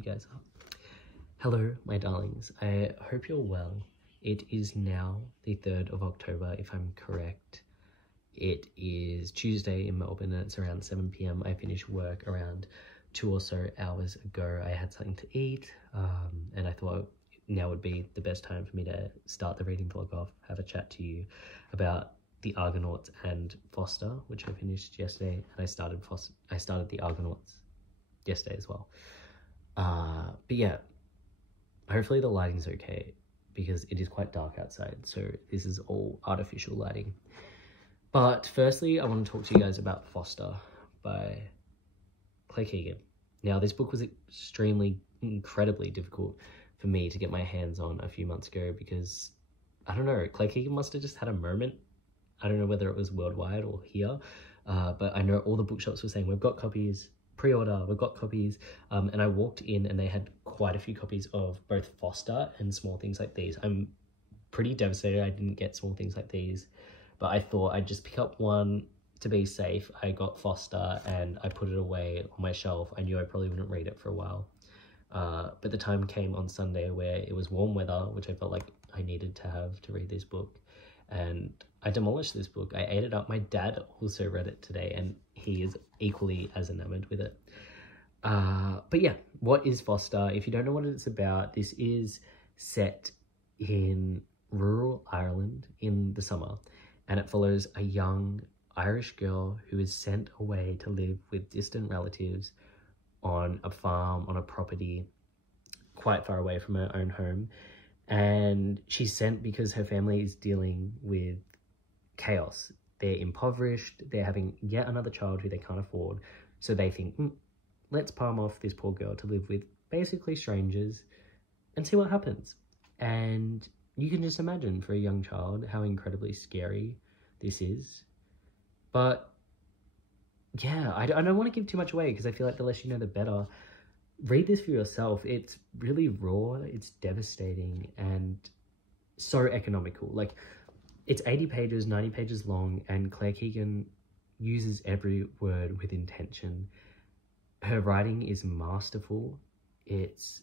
you guys up. Hello, my darlings. I hope you're well. It is now the 3rd of October, if I'm correct. It is Tuesday in Melbourne and it's around 7 p.m. I finished work around 2 or so hours ago. I had something to eat and I thought now would be the best time for me to start the reading vlog off, have a chat to you about the Argonauts and Foster, which I finished yesterday, and I started the Argonauts yesterday as well. But yeah, hopefully the lighting's okay because it is quite dark outside, so this is all artificial lighting. But firstly, I want to talk to you guys about Foster by Claire Keegan. Now, this book was incredibly difficult for me to get my hands on a few months ago because, I don't know, Claire Keegan must have just had a moment. I don't know whether it was worldwide or here, but I know all the bookshops were saying, we've got copies, pre-order, we've got copies. And I walked in and they had quite a few copies of both Foster and Small Things Like These. I'm pretty devastated I didn't get Small Things Like These, but I thought I'd just pick up one to be safe. I got Foster and I put it away on my shelf. I knew I probably wouldn't read it for a while. But the time came on Sunday where it was warm weather, which I felt like I needed to have to read this book. And I demolished this book. I ate it up. My dad also read it today and he is equally as enamored with it. But yeah, what is Foster? If you don't know what it's about, this is set in rural Ireland in the summer, and it follows a young Irish girl who is sent away to live with distant relatives on a farm, on a property quite far away from her own home. And she's sent because her family is dealing with chaos. They're impoverished, they're having yet another child who they can't afford. So they think, let's palm off this poor girl to live with basically strangers and see what happens. And you can just imagine for a young child how incredibly scary this is. But yeah, I don't want to give too much away because I feel like the less you know, the better. Read this for yourself. It's really raw, it's devastating, and so economical. Like, it's 80 pages, 90 pages long, and Claire Keegan uses every word with intention. Her writing is masterful. It's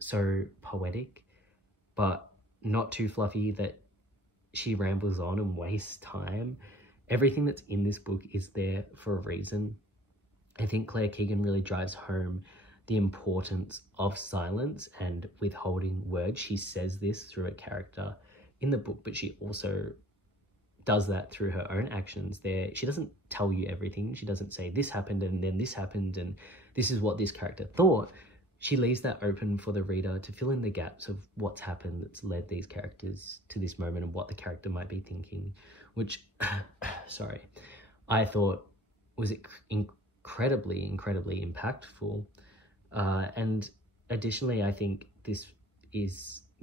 so poetic, but not too fluffy that she rambles on and wastes time. Everything that's in this book is there for a reason. I think Claire Keegan really drives home the importance of silence and withholding words. She says this through a character in the book, but she also does that through her own actions. There, she doesn't tell you everything. She doesn't say this happened and then this happened and this is what this character thought. She leaves that open for the reader to fill in the gaps of what's happened that's led these characters to this moment and what the character might be thinking, which, sorry, I thought was incredibly impactful. And additionally, I think this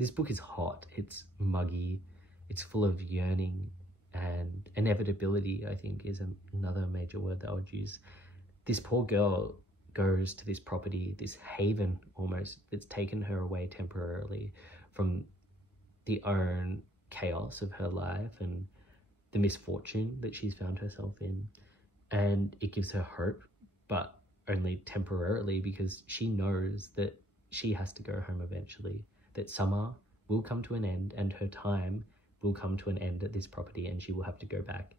book is hot, it's muggy, it's full of yearning, and inevitability, I think, is another major word that I would use. This poor girl goes to this property, this haven almost, that's taken her away temporarily from the own chaos of her life and the misfortune that she's found herself in. And it gives her hope, but only temporarily, because she knows that she has to go home eventually, that summer will come to an end and her time will come to an end at this property, and she will have to go back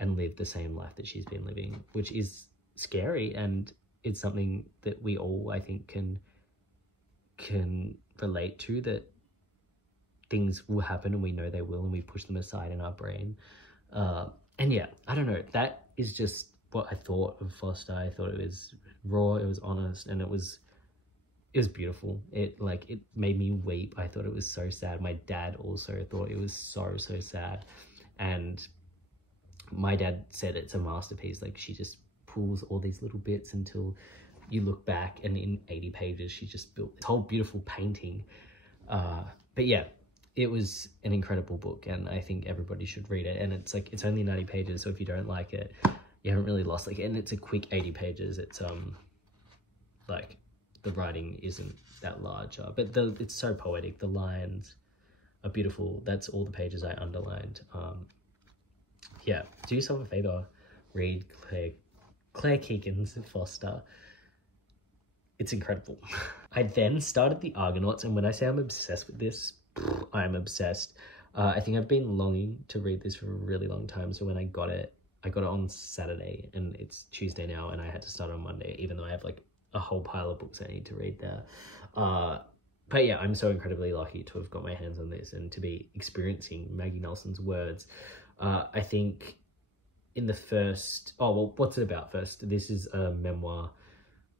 and live the same life that she's been living, which is scary. And it's something that we all, I think, can relate to, that things will happen and we know they will and we push them aside in our brain. And yeah, I don't know, that is just what I thought of Foster. I thought it was raw, it was honest, and it was beautiful. It made me weep. I thought it was so sad. My dad also thought it was so sad. And my dad said it's a masterpiece. Like, she just pulls all these little bits until you look back and in 80 pages she just built this whole beautiful painting. But yeah, it was an incredible book and I think everybody should read it. And it's only 90 pages, so if you don't like it, you haven't really lost. And it's a quick 80 pages. It's like, the writing isn't that large, but it's so poetic. The lines are beautiful. That's all the pages I underlined. Yeah, do yourself a favor, read Claire Keegan's Foster. it's incredible. I then started the Argonauts, and when I say I'm obsessed with this, I'm obsessed. I think I've been longing to read this for a really long time, so when I got it on Saturday, and it's Tuesday now, and I had to start on Monday, even though I have like a whole pile of books I need to read there. But yeah, I'm so incredibly lucky to have got my hands on this and to be experiencing Maggie Nelson's words. I think in the first... Oh, well, what's it about first? This is a memoir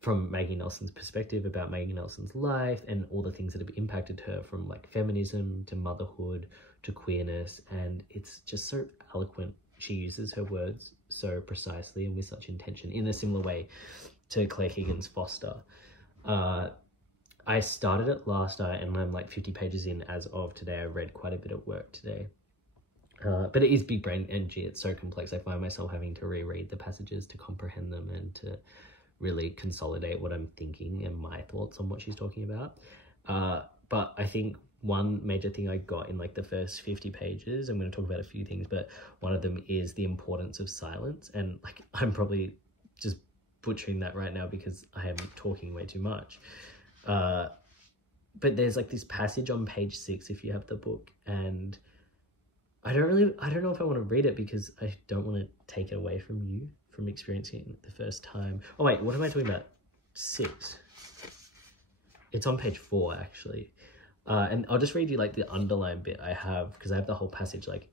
from Maggie Nelson's perspective about Maggie Nelson's life and all the things that have impacted her, from like feminism to motherhood to queerness. And it's just so eloquent. She uses her words so precisely and with such intention, in a similar way to Claire Keegan's Foster. I started it last night and I'm like 50 pages in as of today. I read quite a bit at work today. But it is big brain energy. It's so complex. I find myself having to reread the passages to comprehend them and to really consolidate what I'm thinking and my thoughts on what she's talking about. But I think one major thing I got in like the first 50 pages, I'm going to talk about a few things, but one of them is the importance of silence. And like, I'm probably just butchering that right now because I am talking way too much. But there's like this passage on page 6 if you have the book, and I don't know if I want to read it because I don't want to take it away from you from experiencing it the first time. Oh wait, what am I talking about? 6. It's on page 4 actually. And I'll just read you like the underlined bit I have, because I have the whole passage, like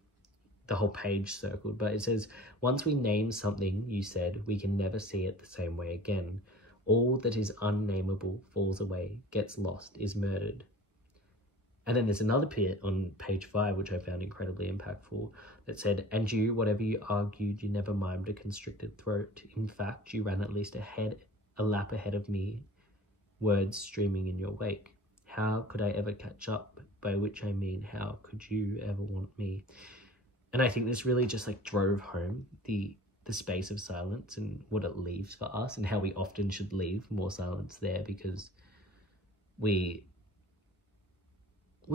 the whole page circled. But it says, once we name something, you said, we can never see it the same way again. All that is unnameable falls away, gets lost, is murdered. And then there's another bit on page 5, which I found incredibly impactful, that said, and you, whatever you argued, you never mimed a constricted throat. In fact, you ran at least a lap ahead of me, words streaming in your wake. How could I ever catch up? By which I mean, how could you ever want me? And I think this really just like drove home the space of silence and what it leaves for us, and how we often should leave more silence there, because we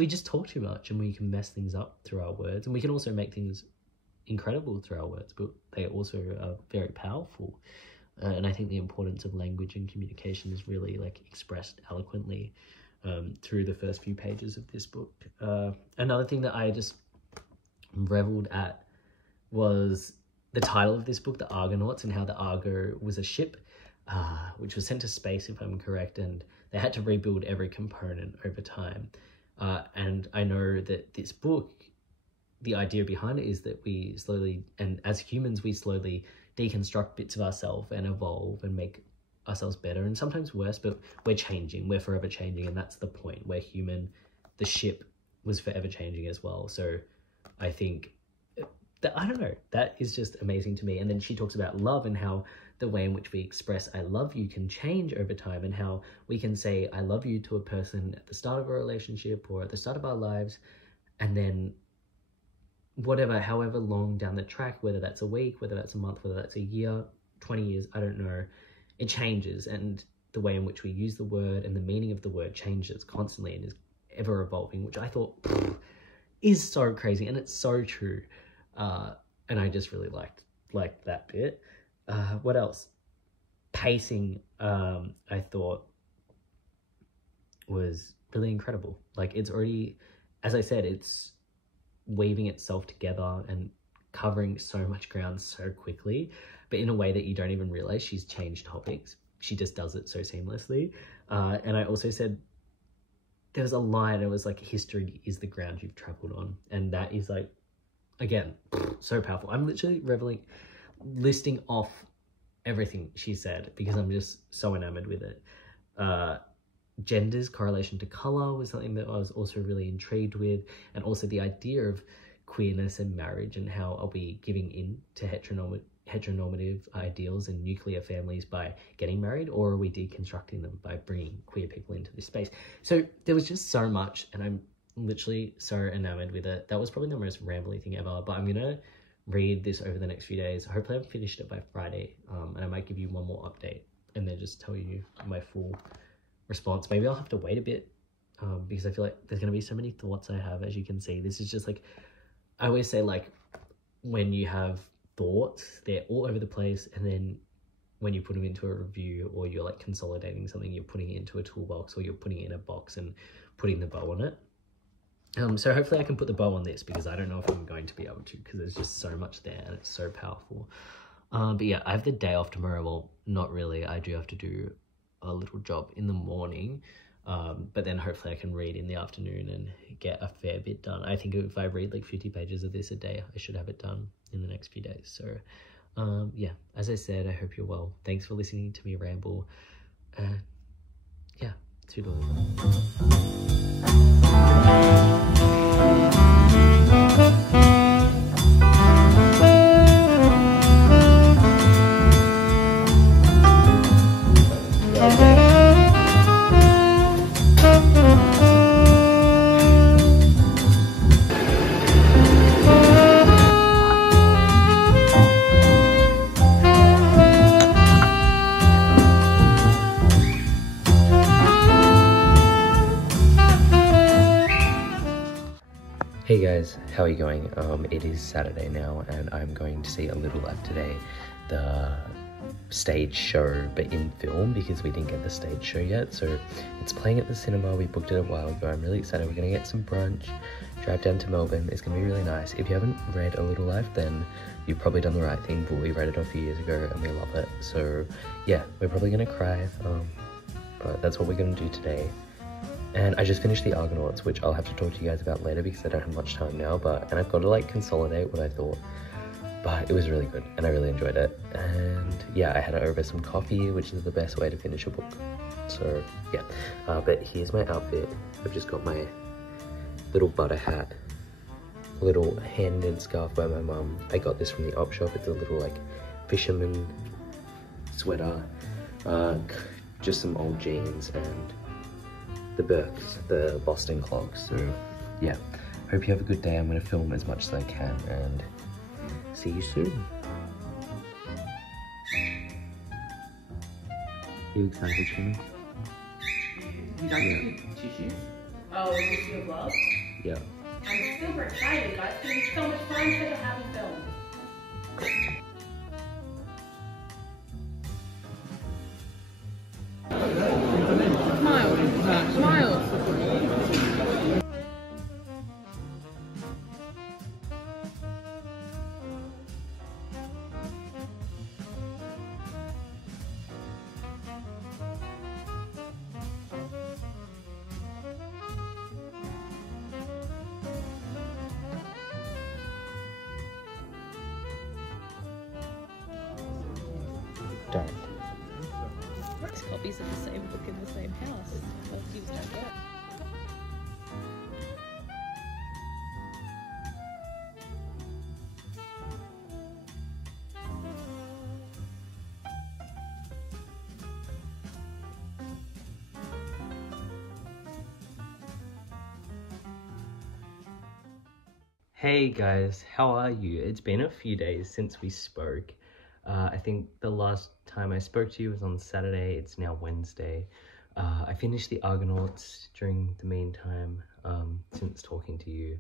just talk too much and we can mess things up through our words, and we can also make things incredible through our words, but they also are very powerful. And I think the importance of language and communication is really like expressed eloquently through the first few pages of this book. Another thing that I just reveled at was the title of this book, The Argonauts, and how the Argo was a ship which was sent to space, if I'm correct, and they had to rebuild every component over time. And I know that this book, the idea behind it is that we slowly, and as humans, we slowly deconstruct bits of ourselves and evolve and make ourselves better, and sometimes worse, but we're changing, we're forever changing, and that's the point. We're human, the ship was forever changing as well. So I think that, I don't know, that is just amazing to me. And then she talks about love and how the way in which we express I love you can change over time, and how we can say I love you to a person at the start of a relationship or at the start of our lives, and then however long down the track, whether that's a week, whether that's a month, whether that's a year, 20 years, I don't know, it changes. And the way in which we use the word and the meaning of the word changes constantly and is ever evolving, which I thought is so crazy, and it's so true. And I just really liked that bit. What else? Pacing, I thought was really incredible. Like, it's already, as I said, it's weaving itself together and covering so much ground so quickly, but in a way that you don't even realize she's changed topics. She just does it so seamlessly. And I also said, there was a line, it was like, history is the ground you've traveled on. And that is like, again, so powerful. I'm literally listing off everything she said because I'm just so enamored with it. Gender's correlation to color was something that I was also really intrigued with, and also the idea of queerness and marriage, and how are we giving in to heteronormative ideals and nuclear families by getting married, or are we deconstructing them by bringing queer people into this space? So there was just so much, and I'm literally so enamored with it. That was probably the most rambly thing ever, but I'm gonna read this over the next few days. Hopefully I've finished it by Friday, and I might give you one more update and then just tell you my full response. Maybe I'll have to wait a bit because I feel like there's going to be so many thoughts I have. As you can see, this is just like, I always say, like, when you have thoughts, they're all over the place, and then when you put them into a review, or you're like consolidating something, you're putting it into a toolbox, or you're putting it in a box and putting the bow on it. So hopefully I can put the bow on this, because I don't know if I'm going to be able to, because there's just so much there and it's so powerful. But yeah, I have the day off tomorrow. Well, not really. I do have to do a little job in the morning. But then hopefully I can read in the afternoon and get a fair bit done. I think if I read like 50 pages of this a day, I should have it done in the next few days. So yeah, as I said, I hope you're well. Thanks for listening to me ramble. Yeah, toodaloo. Hey guys, how are you going? It is Saturday now, and I'm going to see A Little Life today, the stage show, but in film, because we didn't get the stage show yet. So it's playing at the cinema. We booked it a while ago. I'm really excited. We're gonna get some brunch, drive down to Melbourne. It's gonna be really nice. If you haven't read A Little Life, then you've probably done the right thing, but we read it a few years ago and we love it. So yeah, we're probably gonna cry, but that's what we're gonna do today. And I just finished the Argonauts, which I'll have to talk to you guys about later because I don't have much time now, and I've got to like consolidate what I thought, but it was really good and I really enjoyed it. And yeah, I had it over some coffee, which is the best way to finish a book. So yeah, but here's my outfit. I've just got my little butter hat, little hand-knit scarf by my mum. I got this from the op shop. It's a little like fisherman sweater, just some old jeans, and the Birks, the Boston clogs. So yeah, hope you have a good day. I'm going to film as much as I can, and see you soon. You excited, Jimmy? You got your tissues? Oh, is your glove? Yeah. I'm super excited, guys. It's going to be so much fun. Such a happy film. Smile. Don't. It's copies of the same book in the same house. Most kids don't get it. Hey guys, how are you? It's been a few days since we spoke. I think the last time I spoke to you was on Saturday. It's now Wednesday. I finished the Argonauts during the meantime, since talking to you,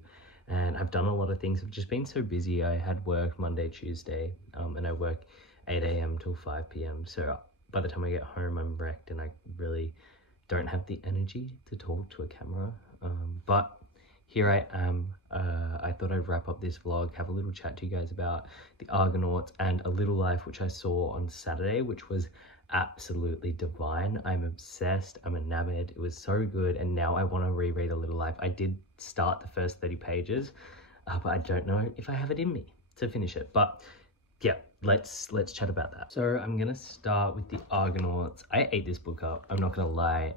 and I've done a lot of things. I've just been so busy. I had work Monday, Tuesday, and I work 8 a.m. till 5 p.m. So by the time I get home, I'm wrecked and I really don't have the energy to talk to a camera. But here I am. I thought I'd wrap up this vlog, have a little chat to you guys about the Argonauts and A Little Life, which I saw on Saturday, which was absolutely divine. I'm obsessed. I'm enamored. It was so good, and now I want to reread A Little Life. I did start the first 30 pages, but I don't know if I have it in me to finish it. But yeah, let's chat about that. So I'm gonna start with the Argonauts. I ate this book up. I'm not gonna lie.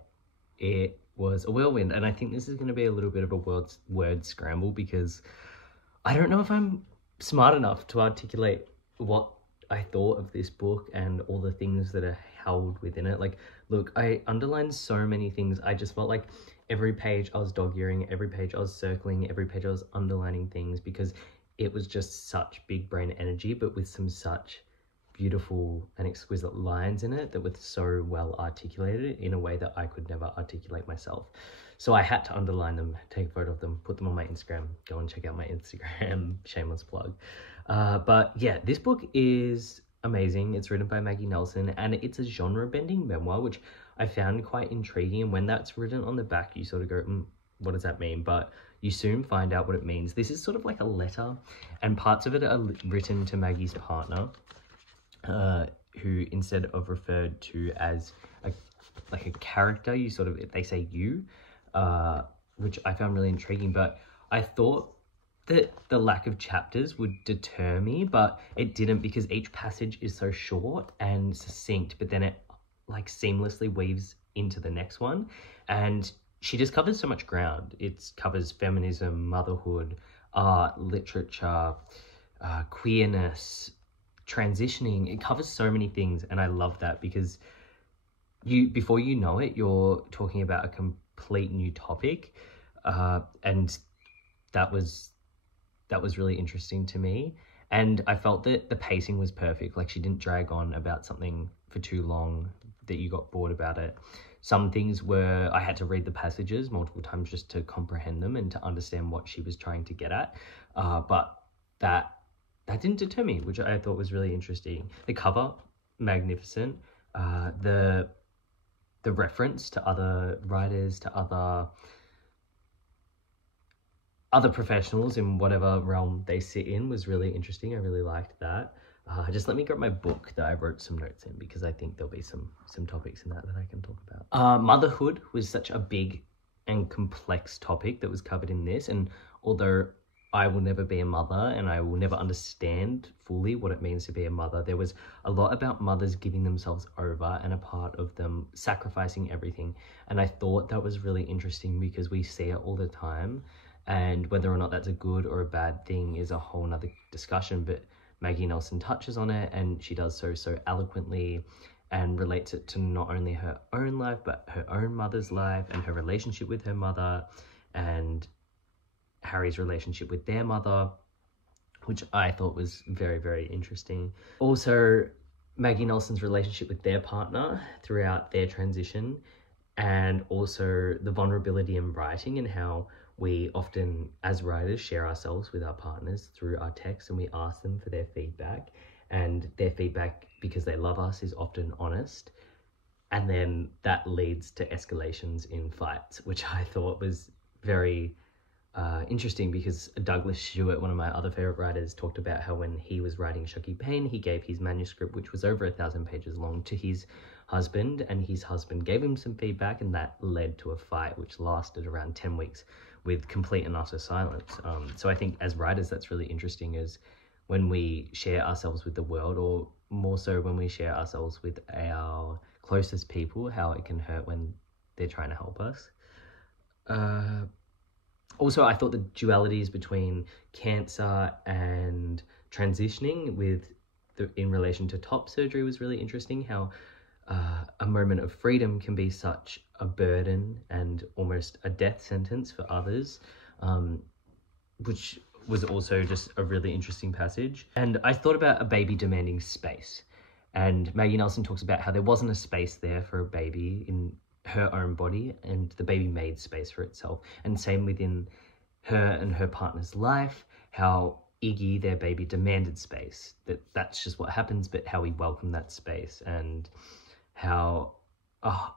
It was a whirlwind, and I think this is going to be a little bit of a word scramble, because I don't know if I'm smart enough to articulate what I thought of this book and all the things that are held within it. Like, look, I underlined so many things. I just felt like every page I was dog-earing, every page I was circling, every page I was underlining things, because it was just such big brain energy, but with some such beautiful and exquisite lines in it that were so well articulated in a way that I could never articulate myself. So I had to underline them, take a photo of them, put them on my Instagram. Go and check out my Instagram, shameless plug. But yeah, this book is amazing. It's written by Maggie Nelson, and it's a genre-bending memoir, which I found quite intriguing. And when that's written on the back, you sort of go, what does that mean? But you soon find out what it means. This is sort of like a letter, and parts of it are written to Maggie's partner, who instead of referred to as a character, they say you, which I found really intriguing. But I thought that the lack of chapters would deter me, but it didn't, because each passage is so short and succinct, but then it like seamlessly weaves into the next one. And she just covers so much ground. It covers feminism, motherhood, art, literature, queerness, transitioning. It covers so many things, and I love that, because before you know it, you're talking about a complete new topic, and that was really interesting to me. And I felt that the pacing was perfect. Like, she didn't drag on about something for too long that you got bored about it. Some things I had to read the passages multiple times just to comprehend them and to understand what she was trying to get at. But that didn't deter me, which I thought was really interesting. The cover, magnificent. The reference to other writers, to other professionals in whatever realm they sit in was really interesting. I really liked that. Just let me grab my book that I wrote some notes in, because I think there'll be some topics in that I can talk about. Motherhood was such a big and complex topic that was covered in this, and although I will never be a mother and I will never understand fully what it means to be a mother, there was a lot about mothers giving themselves over, and a part of them sacrificing everything. And I thought that was really interesting, because we see it all the time, and whether or not that's a good or a bad thing is a whole nother discussion. But Maggie Nelson touches on it, and she does so eloquently, and relates it to not only her own life, but her own mother's life, and her relationship with her mother, and Harry's relationship with their mother, which I thought was very, very interesting. Also, Maggie Nelson's relationship with their partner throughout their transition, and also the vulnerability in writing, and how we often, as writers, share ourselves with our partners through our texts, and we ask them for their feedback. And their feedback, because they love us, is often honest. And then that leads to escalations in fights, which I thought was very interesting, because Douglas Stewart, one of my other favourite writers, talked about how when he was writing Shuggie Payne, he gave his manuscript, which was over 1,000 pages long, to his husband, and his husband gave him some feedback, and that led to a fight which lasted around 10 weeks with complete and utter silence. So I think as writers, that's really interesting, is when we share ourselves with the world, or more so when we share ourselves with our closest people, how it can hurt when they're trying to help us. Also, I thought the dualities between cancer and transitioning in relation to top surgery was really interesting. How a moment of freedom can be such a burden and almost a death sentence for others, which was also just a really interesting passage. And I thought about a baby demanding space. And Maggie Nelson talks about how there wasn't a space there for a baby in her own body, and the baby made space for itself. And same within her and her partner's life, how Iggy, their baby, demanded space. That's just what happens, but how we welcome that space, and how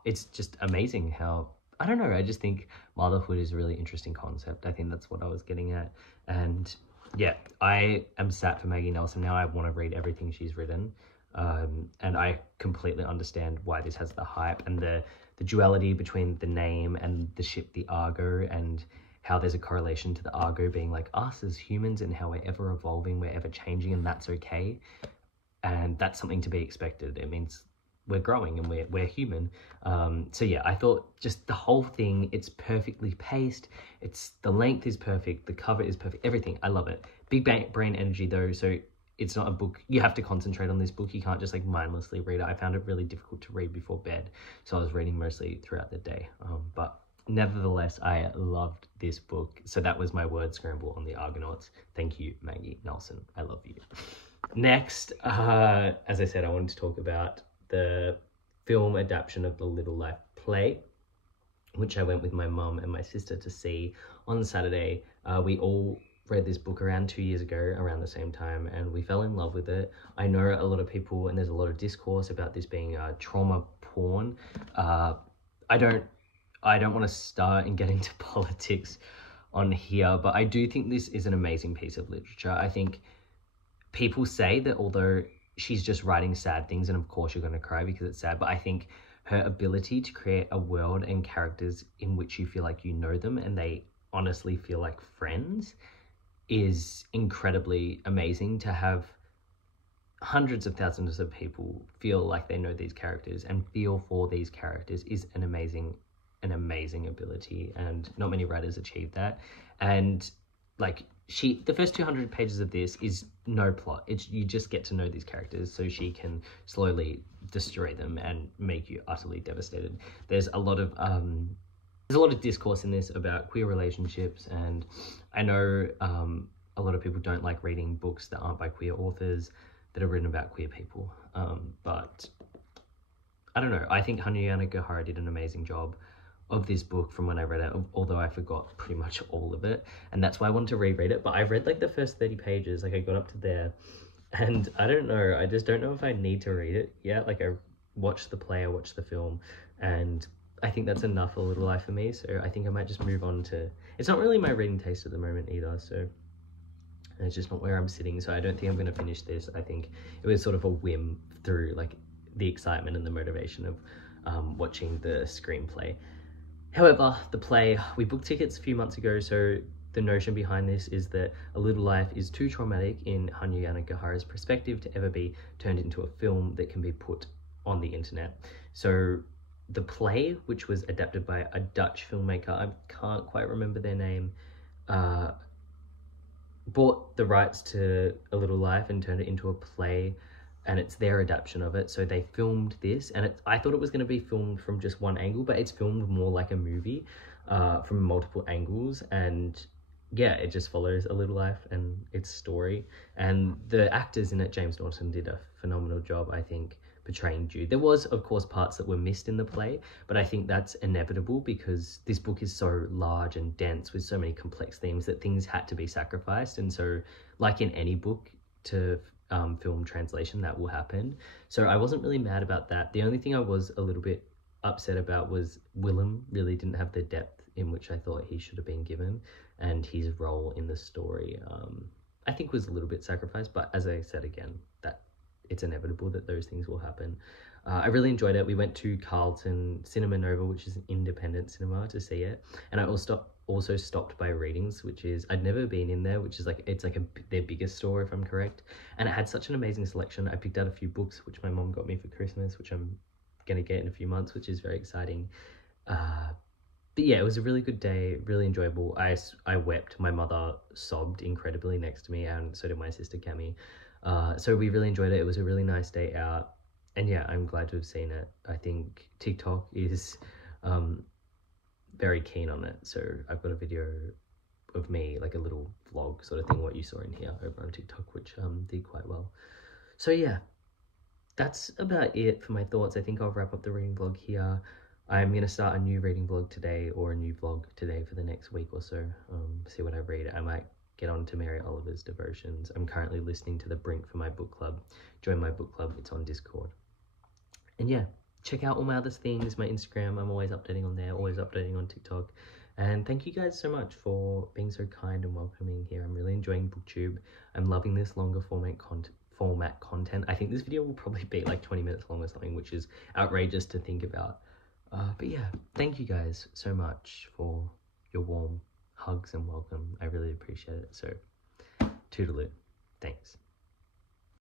it's just amazing how, I don't know, I just think motherhood is a really interesting concept. I think that's what I was getting at. And yeah, I am sat for Maggie Nelson now. I want to read everything she's written. And I completely understand why this has the hype, and the duality between the name and the ship, the Argo, and how there's a correlation to the Argo being like us as humans, and how we're ever evolving, we're ever changing, and that's okay. And that's something to be expected. It means we're growing and we're human. So yeah, I thought just the whole thing, it's perfectly paced. The length is perfect. The cover is perfect. Everything. I love it. Big brain energy though. So it's not a book. You have to concentrate on this book. You can't just like mindlessly read it. I found it really difficult to read before bed. So I was reading mostly throughout the day. But nevertheless, I loved this book. So that was my word scramble on the Argonauts. Thank you, Maggie Nelson. I love you. Next, as I said, I wanted to talk about the film adaptation of the Little Life play, which I went with my mum and my sister to see on Saturday. We all read this book around 2 years ago, around the same time, and we fell in love with it. I know a lot of people, and there's a lot of discourse about this being trauma porn. I don't want to start and get into politics on here, but I do think this is an amazing piece of literature. I think people say that although she's just writing sad things, and of course you're going to cry because it's sad, but I think her ability to create a world and characters in which you feel like you know them and they honestly feel like friends is incredibly amazing. To have hundreds of thousands of people feel like they know these characters and feel for these characters is an amazing ability, and not many writers achieve that. And like the first 200 pages of this is no plot. It's you just get to know these characters so she can slowly destroy them and make you utterly devastated. There's a lot of discourse in this about queer relationships, and I know a lot of people don't like reading books that aren't by queer authors that are written about queer people, but I don't know, I think Hanyana Gahara did an amazing job of this book from when I read it, although I forgot pretty much all of it, and that's why I wanted to reread it. But I've read like the first 30 pages, like I got up to there, and I don't know, I just don't know if I need to read it yet. Like I watched the play, I watched the film, and I think that's enough A Little Life for me, so I think I might just move on to, it's not really my reading taste at the moment either, so it's just not where I'm sitting, so I don't think I'm going to finish this. I think it was sort of a whim through like the excitement and the motivation of watching the screenplay. However, the play, we booked tickets a few months ago, so the notion behind this is that A Little Life is too traumatic in Hanyana Gahara's perspective to ever be turned into a film that can be put on the internet. So the play, which was adapted by a Dutch filmmaker, I can't quite remember their name, bought the rights to A Little Life and turned it into a play, and it's their adaptation of it. So they filmed this, and I thought it was going to be filmed from just one angle, but it's filmed more like a movie from multiple angles, and yeah, it just follows A Little Life and its story. And the actors in it, James Norton did a phenomenal job, I think, portraying Jude. There was, of course, parts that were missed in the play, but I think that's inevitable because this book is so large and dense with so many complex themes that things had to be sacrificed. And so, like in any book to film translation, that will happen. So I wasn't really mad about that. The only thing I was a little bit upset about was Willem really didn't have the depth in which I thought he should have been given, and his role in the story I think was a little bit sacrificed, but as I said again, that it's inevitable that those things will happen. I really enjoyed it. We went to Carlton Cinema Nova, which is an independent cinema, to see it, and I also stopped by Readings, which is, I'd never been in there, which is like, it's like their biggest store if I'm correct, and it had such an amazing selection. I picked out a few books which my mom got me for Christmas, which I'm gonna get in a few months, which is very exciting. But yeah, it was a really good day, really enjoyable. I wept. My mother sobbed incredibly next to me, and so did my sister Cami. So we really enjoyed it. It was a really nice day out, and yeah, I'm glad to have seen it. I think TikTok is very keen on it, so I've got a video of me, like a little vlog sort of thing, what you saw in here over on TikTok, which did quite well. So yeah, that's about it for my thoughts. I think I'll wrap up the reading vlog here. I'm going to start a new reading vlog today, or a new vlog today for the next week or so. See what I read. I might get on to Mary Oliver's devotions. I'm currently listening to The Brink for my book club. Join my book club, it's on Discord. And yeah, check out all my other things, my Instagram, I'm always updating on there, always updating on TikTok. And thank you guys so much for being so kind and welcoming here. I'm really enjoying BookTube. I'm loving this longer format content. I think this video will probably be like 20 minutes long or something, which is outrageous to think about. But yeah, thank you guys so much for your warm hugs and welcome. I really appreciate it. So, toodaloo. Thanks.